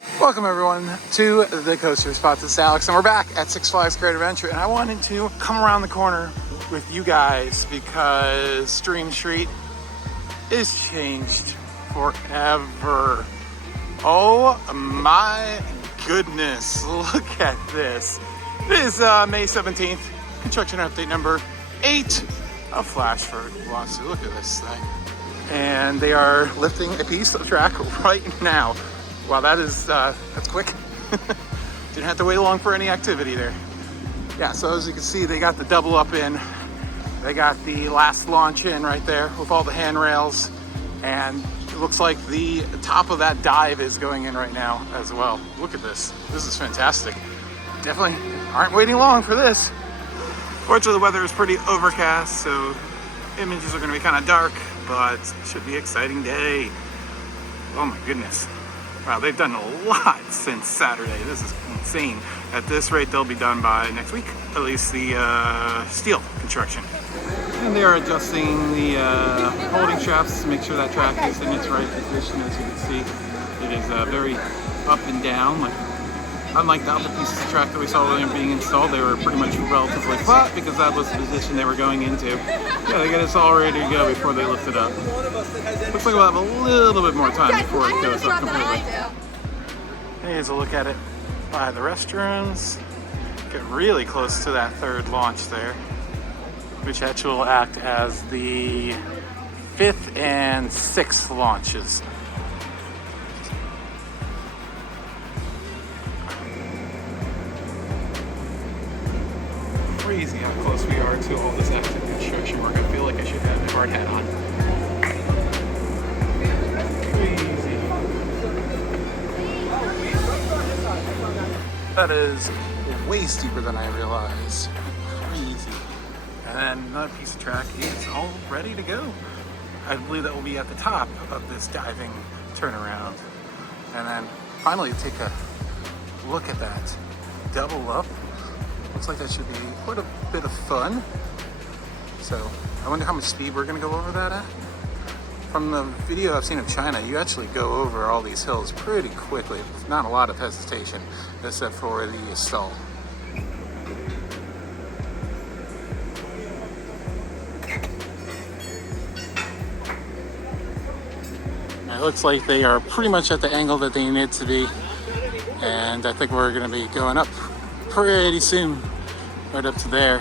Welcome everyone to the Coaster Spot. This is Alex and we're back at Six Flags Great Adventure, and I wanted to come around the corner with you guys because Stream Street is changed forever. Oh my goodness, look at this. It is May 17th, construction update number 8 of Flashford Velocity. Look at this thing. And they are lifting a piece of track right now. Wow, that's quick. Didn't have to wait long for any activity there. Yeah, so as you can see, they got the double up in. They got the last launch in right there with all the handrails. And it looks like the top of that dive is going in right now as well. Look at this. This is fantastic. Definitely aren't waiting long for this. Fortunately, the weather is pretty overcast, so images are going to be kind of dark, but it should be an exciting day. Oh my goodness. Wow, they've done a lot since Saturday. This is insane. At this rate, they'll be done by next week, at least the steel construction. And they are adjusting the holding shafts to make sure that track is in its right position. As you can see, it is very up and down. Unlike the other pieces of track that we saw when they were being installed, they were pretty much relatively flat because that was the position they were going into. Yeah, they got us all ready to go before they lift it up. Looks like we'll have a little bit more time before it goes up completely. Here's a look at it by the restrooms. Get really close to that third launch there, which actually will act as the 5th and 6th launches. Crazy how close we are to all this active construction work. I feel like I should have my hard hat on. Crazy. That is way steeper than I realized. Crazy. And then another piece of track is all ready to go. I believe that will be at the top of this diving turnaround. And then finally take a look at that double up. Looks like that should be quite a bit of fun. So I wonder how much speed we're gonna go over that at. From the video I've seen of China, you actually go over all these hills pretty quickly. Not a lot of hesitation, except for the stall. It looks like they are pretty much at the angle that they need to be. And I think we're gonna be going up pretty soon, right up to there.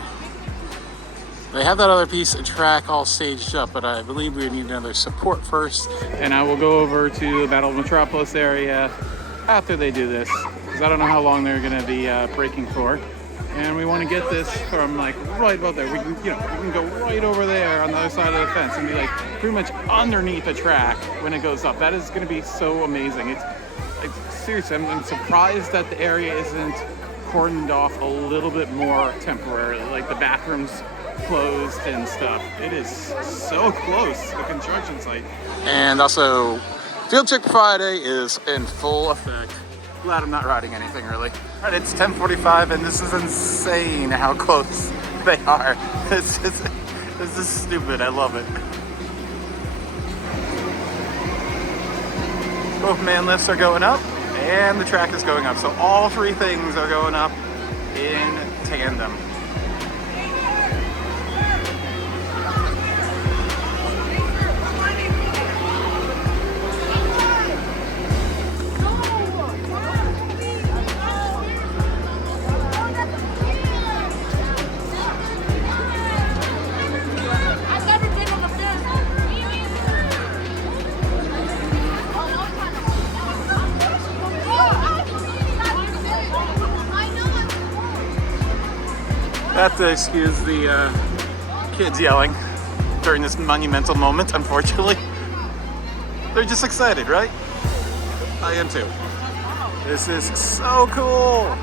They have that other piece of track all staged up, but I believe we need another support first. And I will go over to the Battle of Metropolis area after they do this, because I don't know how long they're going to be braking for. And we want to get this from like right above there. We can, we can go right over there on the other side of the fence and be like pretty much underneath the track when it goes up. That is going to be so amazing. It's seriously, I'm surprised that the area isn't cordoned off a little bit more temporarily, like the bathrooms closed and stuff. It is so close to the construction site. And also, Field Trip Friday is in full effect. Glad I'm not riding anything really. All right, it's 10:45 and this is insane how close they are. This is stupid. I love it. Both man lifts are going up and the track is going up. So all three things are going up in tandem. I have to excuse the kids yelling during this monumental moment, unfortunately. They're just excited, right? I am too. This is so cool.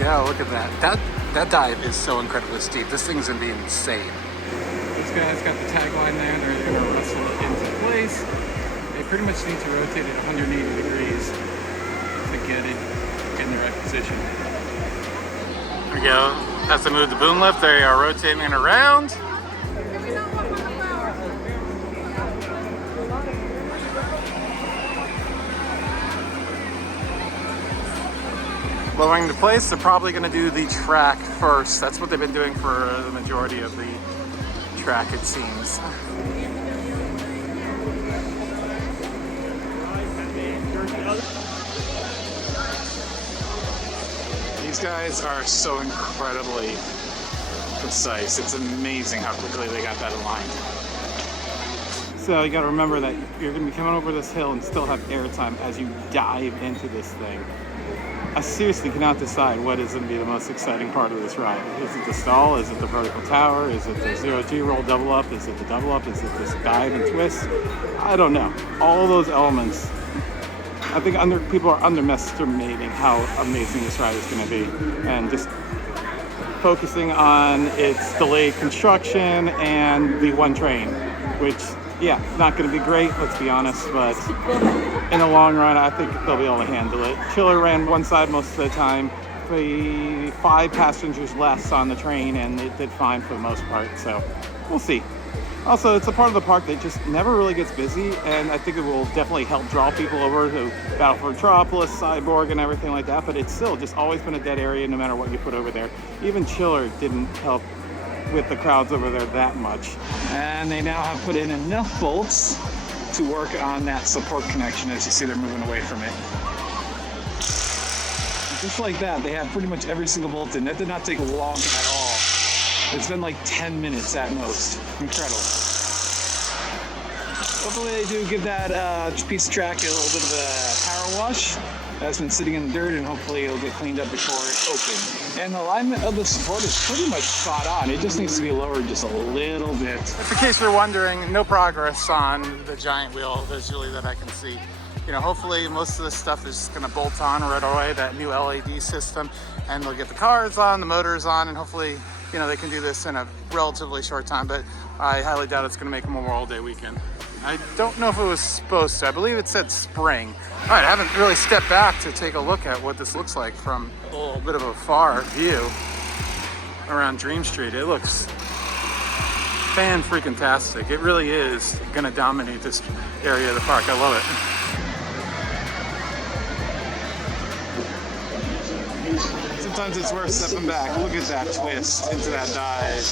Yeah, look at that. That dive is so incredibly steep. This thing's gonna be insane. These guys got the tagline there. They're going to wrestle it into place. They pretty much need to rotate it 180 degrees to get it in the right position. There we go. As they move the boom lift, they are rotating it around. Lowering the place, they're probably going to do the track first. That's what they've been doing for the majority of the track, it seems. These guys are so incredibly precise. It's amazing how quickly they got that aligned. So you got to remember that you're going to be coming over this hill and still have airtime as you dive into this thing. I seriously cannot decide what is going to be the most exciting part of this ride. Is it the stall? Is it the vertical tower? Is it the zero-G roll double up? Is it the double up? Is it this dive and twist? I don't know. All those elements, I think people are underestimating how amazing this ride is going to be. And just focusing on its delayed construction and the one train, which, yeah, not going to be great, let's be honest, but in the long run, I think they'll be able to handle it. Chiller ran one side most of the time, 5 passengers less on the train, and it did fine for the most part, so we'll see. Also, it's a part of the park that just never really gets busy, and I think it will definitely help draw people over to Battle for Metropolis, Cyborg, and everything like that, but it's still just always been a dead area no matter what you put over there. Even Chiller didn't help with the crowds over there that much. And they now have put in enough bolts to work on that support connection. As you see, they're moving away from it. Just like that, they have pretty much every single bolt in. That did not take long at all. It's been like 10 minutes at most. Incredible. Hopefully they do give that piece of track a little bit of a power wash. That's been sitting in the dirt, and hopefully it'll get cleaned up before it opens. And the alignment of the support is pretty much spot on. It just needs to be lowered just a little bit. Just in case you're wondering, no progress on the giant wheel visually that I can see. You know, hopefully most of this stuff is going to bolt on right away, that new LED system, and they'll get the cars on, the motors on, and hopefully, you know, they can do this in a relatively short time, but I highly doubt it's going to make a Memorial Day weekend. I don't know if it was supposed to. I believe it said spring. All right, I haven't really stepped back to take a look at what this looks like from a little bit of a far view around Dream Street. It looks fan-freaking-tastic. It really is going to dominate this area of the park. I love it. Sometimes it's worth stepping back. Look at that twist into that dive.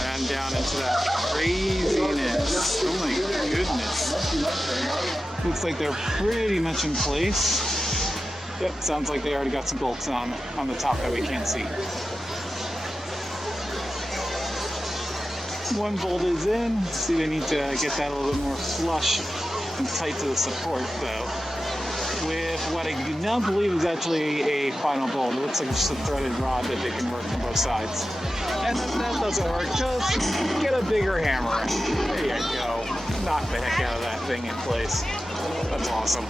And down into that craziness. Oh my goodness. Looks like they're pretty much in place. Yep, sounds like they already got some bolts on the top that we can't see. One bolt is in. See, they need to get that a little bit more flush and tight to the support though. With what I do not believe is actually a final bolt. It looks like it's just a threaded rod that they can work from both sides. And if that doesn't work, just get a bigger hammer. There you go. Knock the heck out of that thing in place. That's awesome.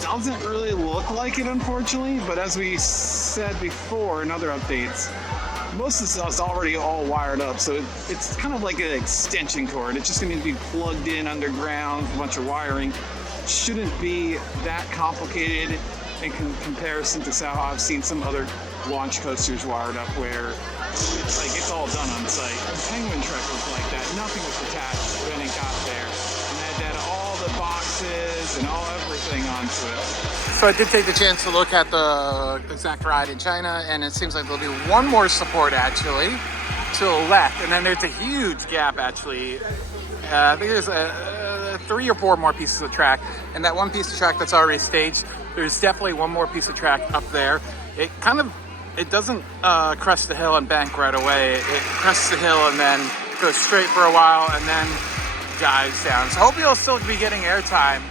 Doesn't really look like it, unfortunately, but as we said before in other updates, most of the stuff's already all wired up, so it's kind of like an extension cord. It's just going to be plugged in underground, a bunch of wiring. Shouldn't be that complicated in comparison to how I've seen some other launch coasters wired up where like it's all done on site. The Penguin Trek was like that. Nothing was attached when it got there. And they had all the boxes and all everything onto it. So I did take the chance to look at the exact ride in China, and it seems like there'll be one more support actually to the left, and then there's a huge gap actually. I think there's 3 or 4 more pieces of track, and that one piece of track that's already staged, there's definitely one more piece of track up there. It doesn't crest the hill and bank right away. It crests the hill and then goes straight for a while and then dives down. So I hope you'll still be getting airtime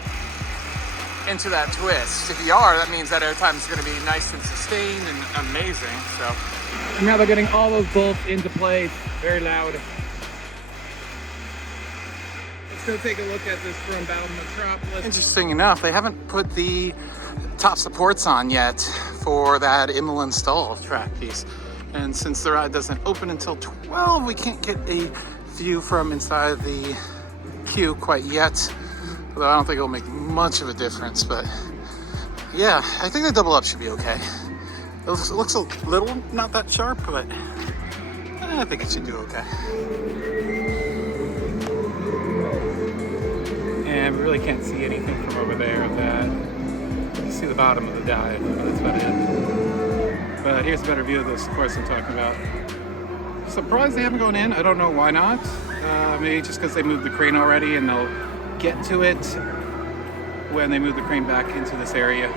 into that twist. If you are, that means that airtime is going to be nice and sustained and amazing. So and now they're getting all those bolts into place. Very loud. Let's go take a look at this from Battle Metropolis. Interesting enough, they haven't put the top supports on yet for that inland stall track piece. And since the ride doesn't open until 12, we can't get a view from inside the queue quite yet. Although I don't think it'll make much of a difference, but yeah, I think the double up should be okay. It looks a little not that sharp, but I think it should do okay. And we really can't see anything from over there of that. You can see the bottom of the dive, but that's about it. But here's a better view of this course I'm talking about. Surprised they haven't gone in. I don't know why not. Maybe just because they moved the crane already and they'll get to it when they move the crane back into this area.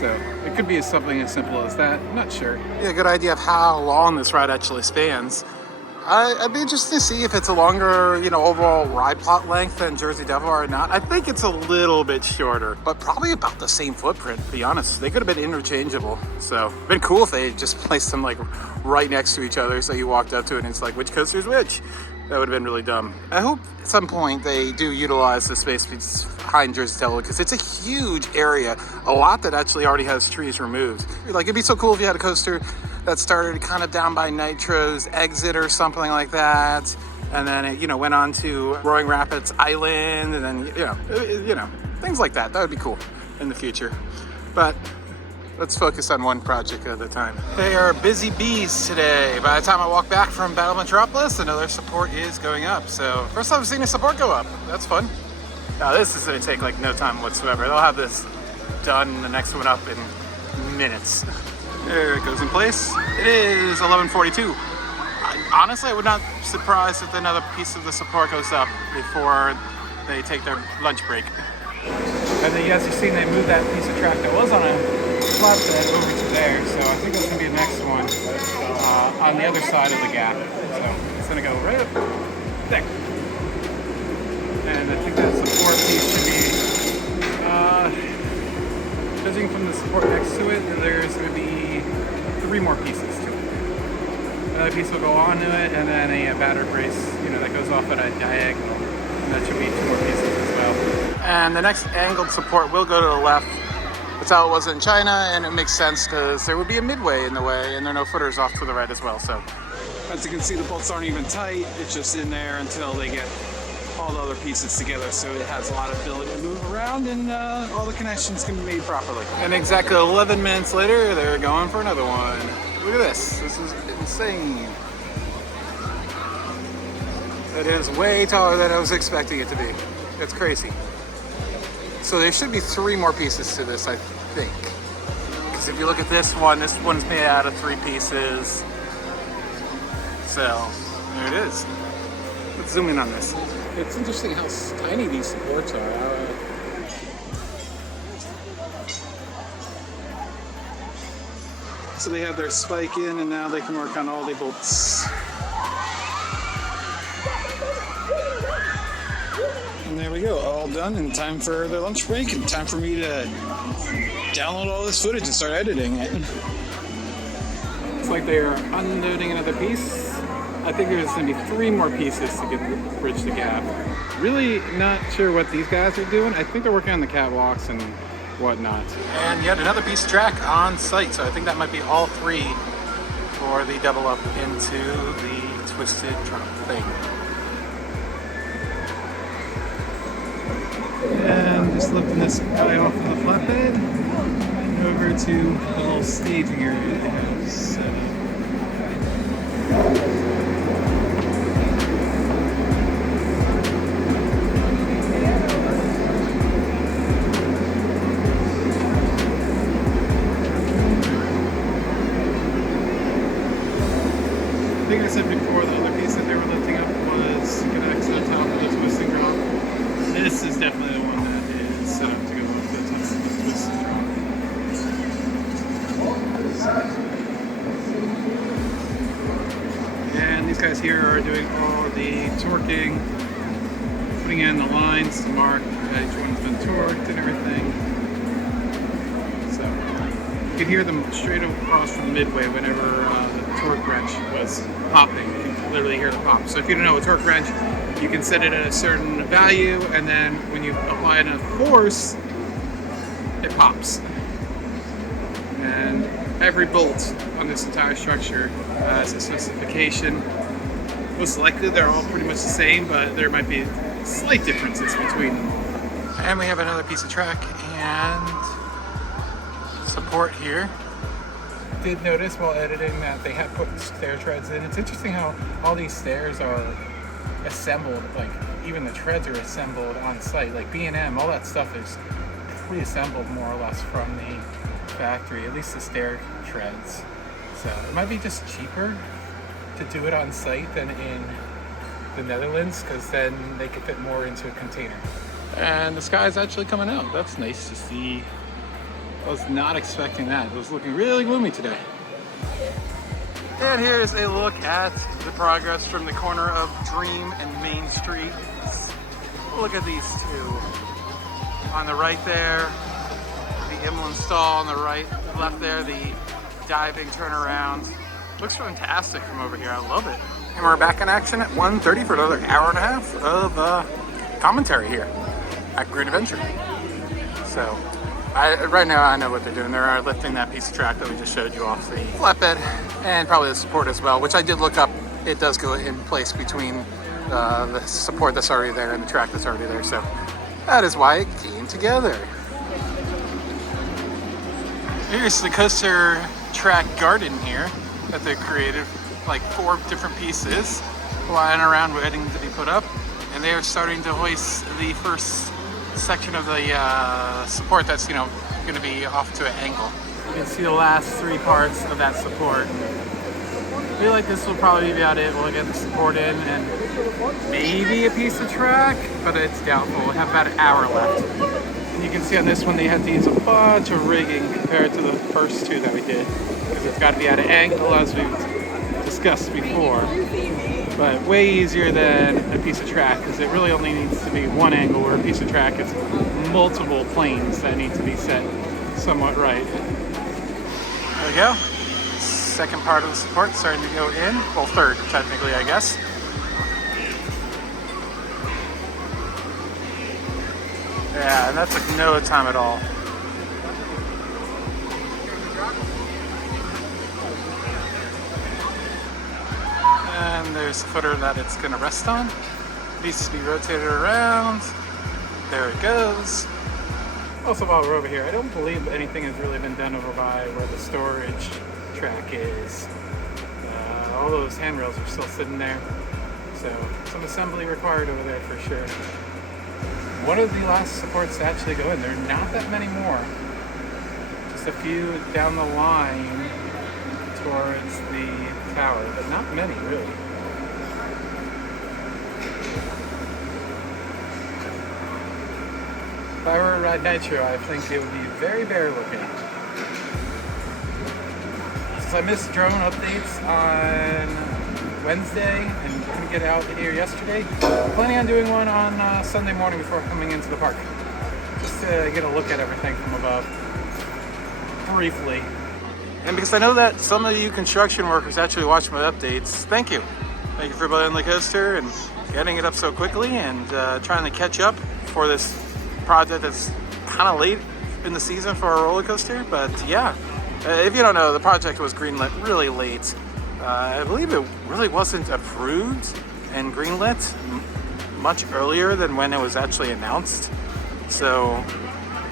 So it could be something as simple as that. I'm not sure. Yeah, good idea of how long this ride actually spans. I'd be interested to see if it's a longer, overall ride plot length than Jersey Devil or not. I think it's a little bit shorter, but probably about the same footprint, to be honest. They could have been interchangeable. So it'd been cool if they just placed them like right next to each other so you walked up to it and it's like, which coaster's which? That would have been really dumb. I hope at some point they do utilize the space behind Jersey Devil because it's a huge area. A lot that actually already has trees removed. Like, it'd be so cool if you had a coaster that started kind of down by Nitro's exit or something like that, and then it, went on to Roaring Rapids Island, and then things like that. That would be cool in the future. But let's focus on one project at a time. They are busy bees today. By the time I walk back from Battle Metropolis, another support is going up. So first time I've seen a support go up. That's fun. Now this is going to take like no time whatsoever. They'll have this done, the next one up in minutes. There it goes in place. It is 11:42. Honestly, I would not be surprised if another piece of the support goes up before they take their lunch break. And then, as you've seen, they moved that piece of track that was on a flatbed over to there. So I think that's going to be the next one on the other side of the gap. So it's going to go right up there. And I think that support piece should be, judging from the support next to it, there's going to be 3 more pieces to it. Another piece will go onto it, and then a battered brace, that goes off at a diagonal. And that should be 2 more pieces as well. And the next angled support will go to the left. That's how it was in China, and it makes sense because there would be a midway in the way, and there are no footers off to the right as well. So, as you can see, the bolts aren't even tight. It's just in there until they get all the other pieces together, so it has a lot of ability to move around, and all the connections can be made properly. And exactly 11 minutes later, they're going for another one. Look at this. This is insane. It is way taller than I was expecting it to be. It's crazy. So there should be 3 more pieces to this, I think. Because if you look at this one's made out of 3 pieces. So there it is. Let's zoom in on this. It's interesting how tiny these supports are. So they have their spike in, and now they can work on all the bolts. And there we go, all done, and time for the lunch break, and time for me to download all this footage and start editing it. It's like they're unloading another piece. I think there's going to be 3 more pieces to bridge the gap. Really not sure what these guys are doing. I think they're working on the catwalks and whatnot. And yet another piece of track on site. So I think that might be all 3 for the double up into the twisted trunk thing. And just lifting this guy off of the flatbed and over to the little staging area they have set up. I think I said before, the other piece that they were lifting up was connected to the top of the twisting drop. This is definitely the one that is set up to go up to the top of the twisting drop. And these guys here are doing all the torquing, putting in the lines to mark that each one's been torqued and everything. So you can hear them straight across from the midway whenever the torque wrench was popping. You can literally hear the pop. So if you don't know a torque wrench, you can set it at a certain value, and then when you apply enough force, it pops. And every bolt on this entire structure has a specification. Most likely they're all pretty much the same, but there might be slight differences between them. And we have another piece of track and support here. Did notice while editing that they have put stair treads in. It's interesting how all these stairs are assembled, like even the treads are assembled on site. Like B&M, all that stuff is pre-assembled more or less from the factory, at least the stair treads. So it might be just cheaper to do it on site than in the Netherlands, because then they could fit more into a container. And the sky is actually coming out. That's nice to see. I was not expecting that. It was looking really gloomy today. And here's a look at the progress from the corner of Dream and Main Street. Look at these two. On the right there, the inland stall. On the right, left there, the diving turnaround. Looks fantastic from over here. I love it. And we're back in action at 1:30 for another hour and a half of commentary here at Great Adventure. So, right now I know what they're doing. They're lifting that piece of track that we just showed you off the flatbed, and probably the support as well, which I did look up. It does go in place between the support that's already there and the track that's already there. So that is why it came together. Here's the coaster track garden here that they created, like 4 different pieces lying around waiting to be put up, and they are starting to hoist the first section of the support that's, going to be off to an angle. You can see the last 3 parts of that support. I feel like this will probably be about it. We'll get the support in and maybe a piece of track, but it's doubtful. We have about an hour left. And you can see on this one they had to use a bunch of rigging compared to the first 2 that we did, because it's got to be at an angle as we've discussed before. But way easier than a piece of track, because it really only needs to be one angle, where a piece of track is multiple planes that need to be set somewhat right. There we go. Second part of the support starting to go in. Well, third, technically, I guess. Yeah, and that took no time at all. And there's the footer that it's going to rest on. It needs to be rotated around. There it goes. Also, while we're over here, I don't believe anything has really been done over by where the storage track is. All those handrails are still sitting there. So some assembly required over there for sure. One of the last supports to actually go in. There are not that many more. Just a few down the line towards the tower, but not many really. If I were to ride Nitro, I think it would be very bare looking. Since I missed drone updates on Wednesday and couldn't get out here yesterday, I'm planning on doing one on Sunday morning before coming into the park, just to get a look at everything from above briefly. And because I know that some of you construction workers actually watch my updates, thank you. Thank you for building the coaster and getting it up so quickly, and trying to catch up for this project that's kind of late in the season for a roller coaster. But yeah, if you don't know, the project was greenlit really late. I believe it really wasn't approved and greenlit much earlier than when it was actually announced. So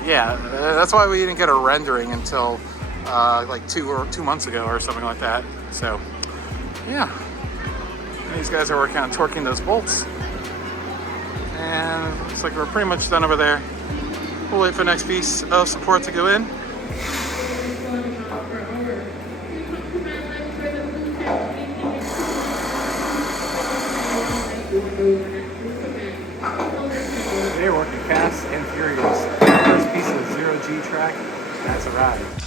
yeah, that's why we didn't get a rendering until like 2 months ago or something like that. So yeah, these guys are working on torquing those bolts, and looks like we're pretty much done over there. We'll wait for the next piece of support to go in. They're working fast and furious. First piece of 0G track has arrived.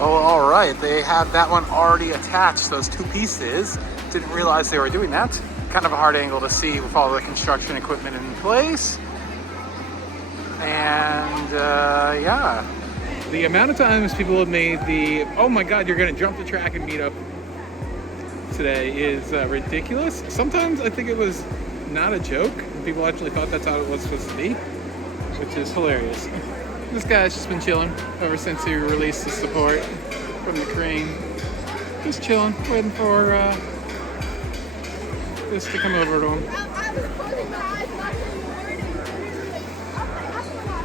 Oh, all right. They have that one already attached, those 2 pieces. Didn't realize they were doing that. Kind of a hard angle to see with all the construction equipment in place. And yeah. The amount of times people have made the, oh my God, you're going to jump the track and meet up today is ridiculous. Sometimes I think it was not a joke. People actually thought that's how it was supposed to be. which is hilarious. This guy's just been chilling ever since he released the support from the crane. Just chilling, waiting for this to come over to him.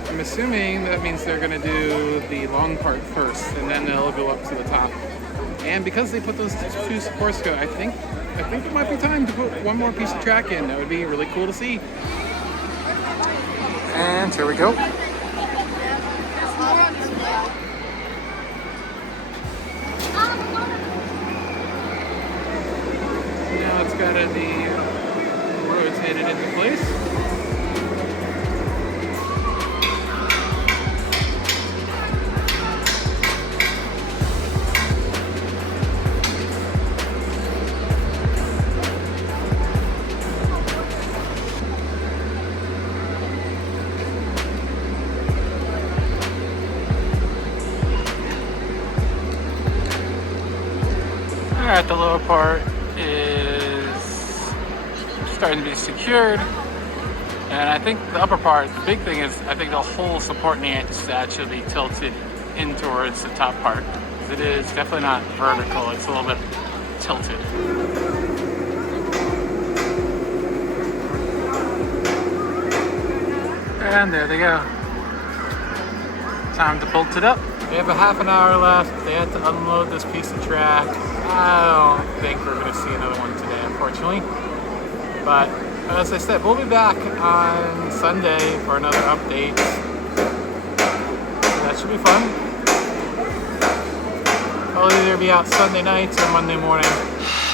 I'm assuming that means they're gonna do the long part first, and then they'll go up to the top. And because they put those two supports together, I think it might be time to put one more piece of track in. That would be really cool to see. And here we go. Now it's gotta be rotated into place. Alright, the lower part is starting to be secured, and I think the upper part, the big thing is I think the whole support needs to actually be tilted in towards the top part. It is definitely not vertical, it's a little bit tilted. And there they go. Time to bolt it up. They have a half an hour left. They had to unload this piece of track. I don't think we're going to see another one today, unfortunately. But as I said, we'll be back on Sunday for another update. So that should be fun. I'll either be out Sunday nights or Monday morning.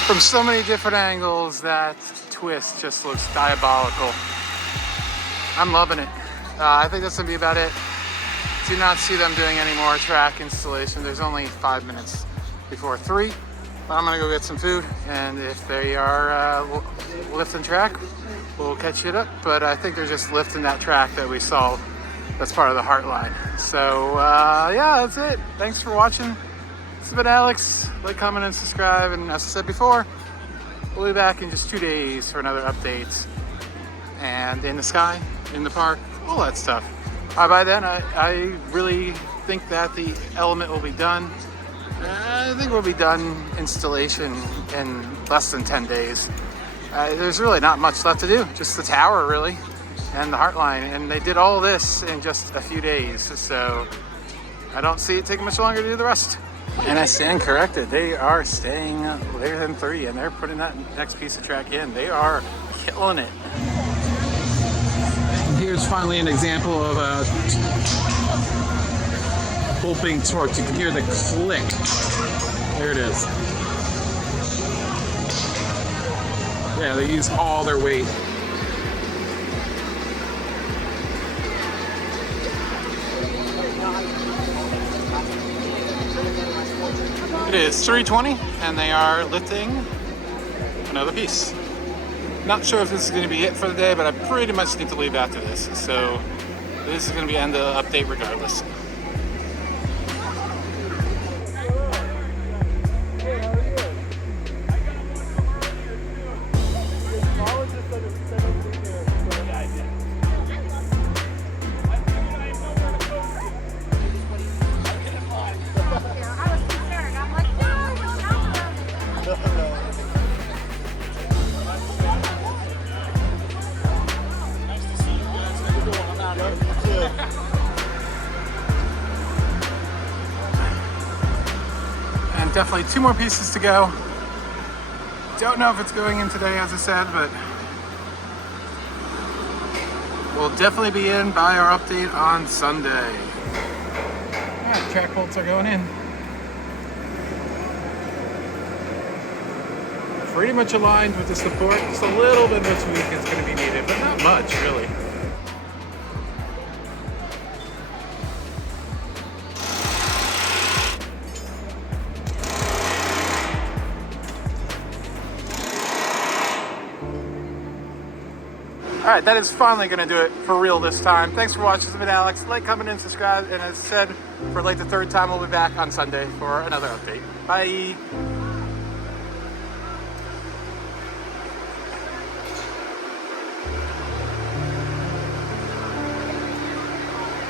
From so many different angles, that twist just looks diabolical. I'm loving it. I think that's going to be about it. Do not see them doing any more track installation. There's only 5 minutes before 3. I'm gonna go get some food, and if they are lifting track, we'll catch it up. But I think they're just lifting that track that we saw. That's part of the Heartline. So yeah, that's it. Thanks for watching. This has been Alex. Like, comment, and subscribe. And as I said before, we'll be back in just 2 days for another update. And in the sky, in the park, all that stuff. By then, I really think that the element will be done. I think we'll be done installation in less than 10 days. There's really not much left to do, just the tower really, and the Heartline. And they did all this in just a few days, so I don't see it taking much longer to do the rest. And I stand corrected, they are staying later than 3, and they're putting that next piece of track in. They are killing it. Here's finally an example of a bolting torque. You can hear the click. There it is. Yeah, they use all their weight. It is 3:20 and they are lifting another piece. Not sure if this is going to be it for the day, but I pretty much need to leave after this. So this is going to be the end of the update regardless. And definitely 2 more pieces to go. Don't know if it's going in today, as I said, but we'll definitely be in by our update on Sunday. Alright, track bolts are going in. Pretty much aligned with the support. Just a little bit of tweak is going to be needed, but not much, really. All right, that is finally going to do it for real this time. Thanks for watching. This has been Alex. Like, comment, and subscribe. And as I said, for like the 3rd time, we'll be back on Sunday for another update. Bye.